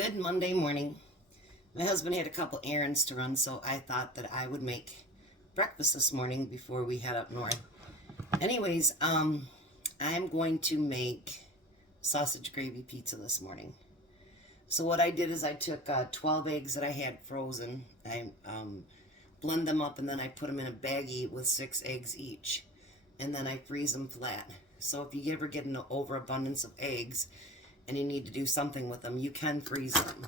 Good Monday morning. My husband had a couple errands to run, so I thought that I would make breakfast this morning before we head up north. Anyways, I'm going to make sausage gravy pizza this morning. So what I did is I took 12 eggs that I had frozen. I blend them up and then I put them in a baggie with 6 eggs each. And then I freeze them flat. So if you ever get an overabundance of eggs and you need to do something with them, you can freeze them.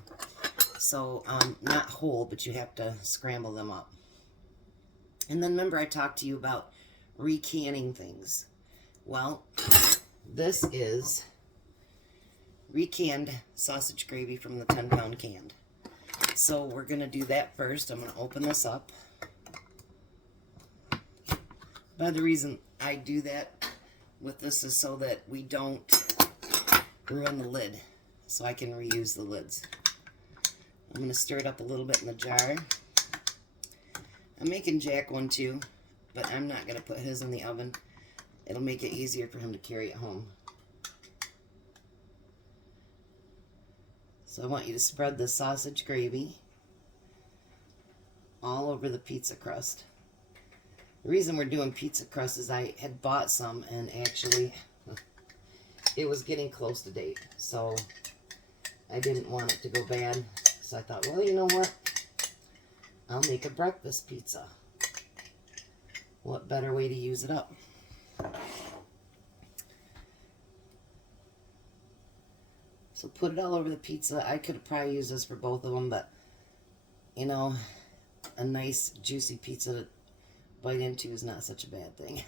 So not whole, but you have to scramble them up. And then remember I talked to you about recanning things. Well, this is recanned sausage gravy from the 10-pound can. So we're going to do that first. I'm going to open this up. But the reason I do that with this is so that we don't ruin the lid. So I can reuse the lids. I'm going to stir it up a little bit in the jar. I'm making Jack one too, but I'm not going to put his in the oven. It'll make it easier for him to carry it home. So I want you to spread the sausage gravy all over the pizza crust. The reason we're doing pizza crust is I had bought some and actually it was getting close to date. So I didn't want it to go bad. So I thought, well, you know what? I'll make a breakfast pizza. What better way to use it up? So put it all over the pizza. I could have probably used this for both of them, but, you know, a nice juicy pizza to bite into is not such a bad thing.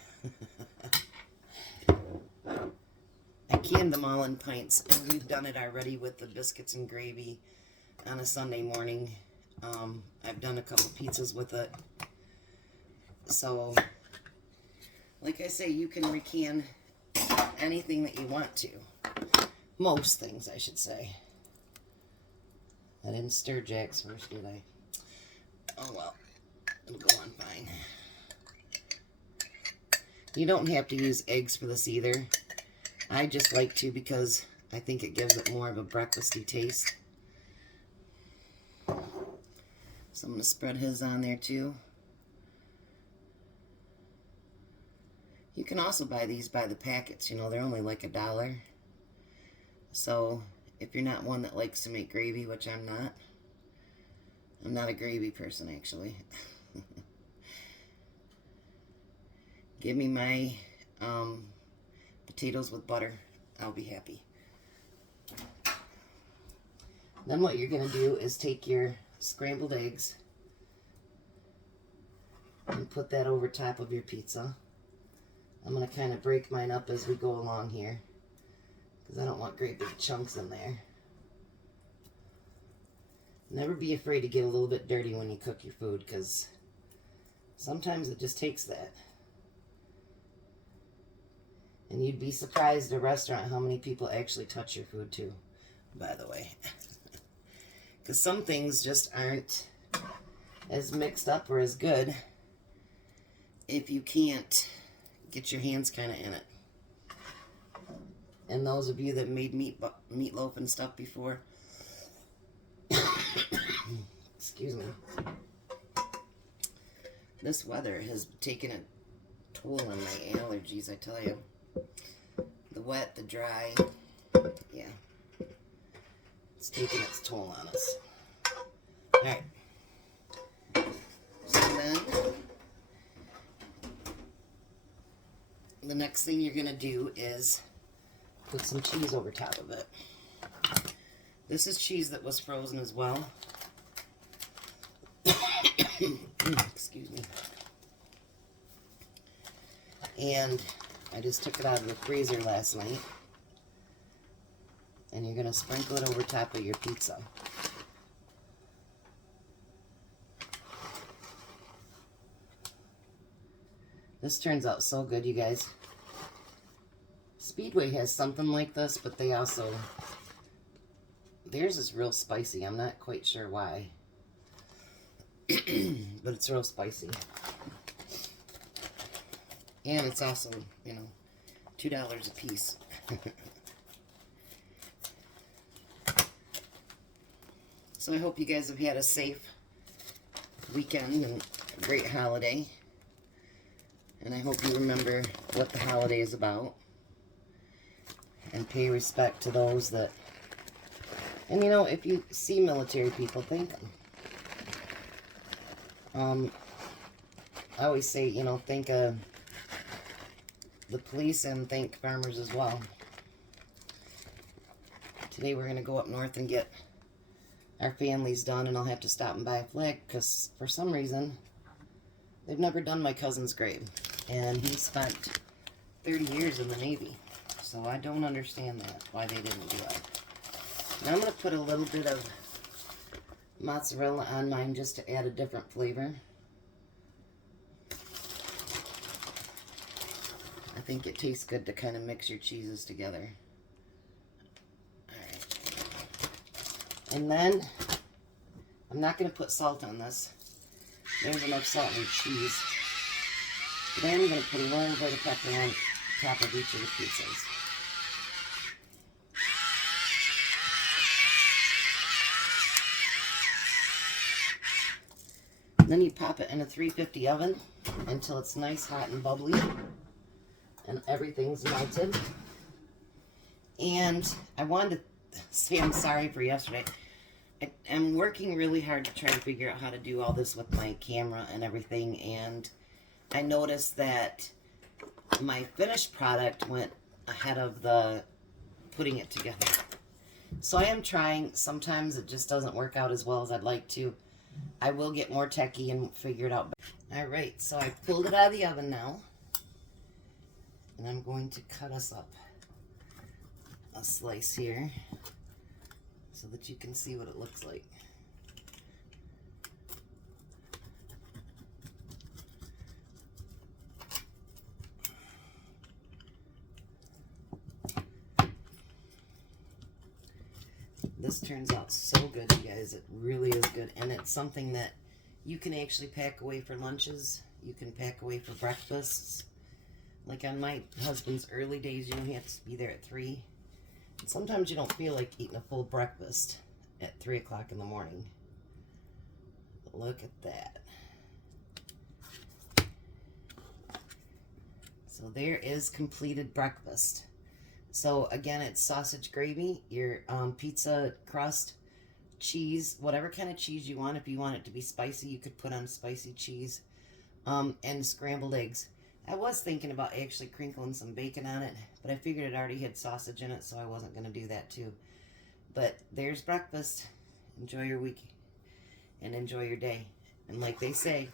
I canned them all in pints, and we've done it already with the biscuits and gravy on a Sunday morning. I've done a couple pizzas with it. So, like I say, you can recan anything that you want to. Most things, I should say. I didn't stir Jack's first, did I? Oh well, it'll go on fine. You don't have to use eggs for this either. I just like to because I think it gives it more of a breakfasty taste. So I'm going to spread his on there too. You can also buy these by the packets, you know, they're only like $1. So if you're not one that likes to make gravy, which I'm not a gravy person actually. Give me my potatoes with butter. I'll be happy. Then what you're going to do is take your scrambled eggs and put that over top of your pizza. I'm going to kind of break mine up as we go along here because I don't want great big chunks in there. Never be afraid to get a little bit dirty when you cook your food because sometimes it just takes that. And you'd be surprised at a restaurant how many people actually touch your food too, by the way. Because some things just aren't as mixed up or as good if you can't get your hands kind of in it. And those of you that made meatloaf and stuff before, excuse me, this weather has taken a toll on my allergies, I tell you. The wet, the dry, yeah. It's taking its toll on us. Alright. So then, the next thing you're going to do is put some cheese over top of it. This is cheese that was frozen as well. Excuse me. And I just took it out of the freezer last night. And you're going to sprinkle it over top of your pizza. This turns out so good, you guys. Speedway has something like this, but they also... theirs is real spicy. I'm not quite sure why. But it's real spicy. And it's also, you know, $2 a piece. So I hope you guys have had a safe weekend and a great holiday. And I hope you remember what the holiday is about. And pay respect to those that... And you know, if you see military people, thank them. I always say, you know, thank the police and thank farmers as well. Today we're going to go up north and get our families done, and I'll have to stop and buy a flag because for some reason they've never done my cousin's grave, and he spent 30 years in the Navy, so I don't understand that, why they didn't do it. Now I'm going to put a little bit of mozzarella on mine just to add a different flavor. I think it tastes good to kind of mix your cheeses together. Alright. And then, I'm not going to put salt on this. There's enough salt in the cheese. Then I'm going to put a little bit of pepper on top of each of the pizzas. Then you pop it in a 350 oven until it's nice, hot, and bubbly. And everything's melted. And I wanted to say I'm sorry for yesterday. I'm working really hard to try to figure out how to do all this with my camera and everything. And I noticed that my finished product went ahead of the putting it together. So I am trying. Sometimes it just doesn't work out as well as I'd like to. I will get more techie and figure it out. Alright, so I pulled it out of the oven now. And I'm going to cut us up a slice here so that you can see what it looks like. This turns out so good, you guys. It really is good. And it's something that you can actually pack away for lunches. You can pack away for breakfasts. Like on my husband's early days, you know, he had to be there at 3. And sometimes you don't feel like eating a full breakfast at 3 o'clock in the morning. But look at that. So there is completed breakfast. So again, it's sausage gravy, your pizza crust, cheese, whatever kind of cheese you want. If you want it to be spicy, you could put on spicy cheese, and scrambled eggs. I was thinking about actually crinkling some bacon on it, but I figured it already had sausage in it, so I wasn't going to do that too. But there's breakfast. Enjoy your week and enjoy your day. And like they say,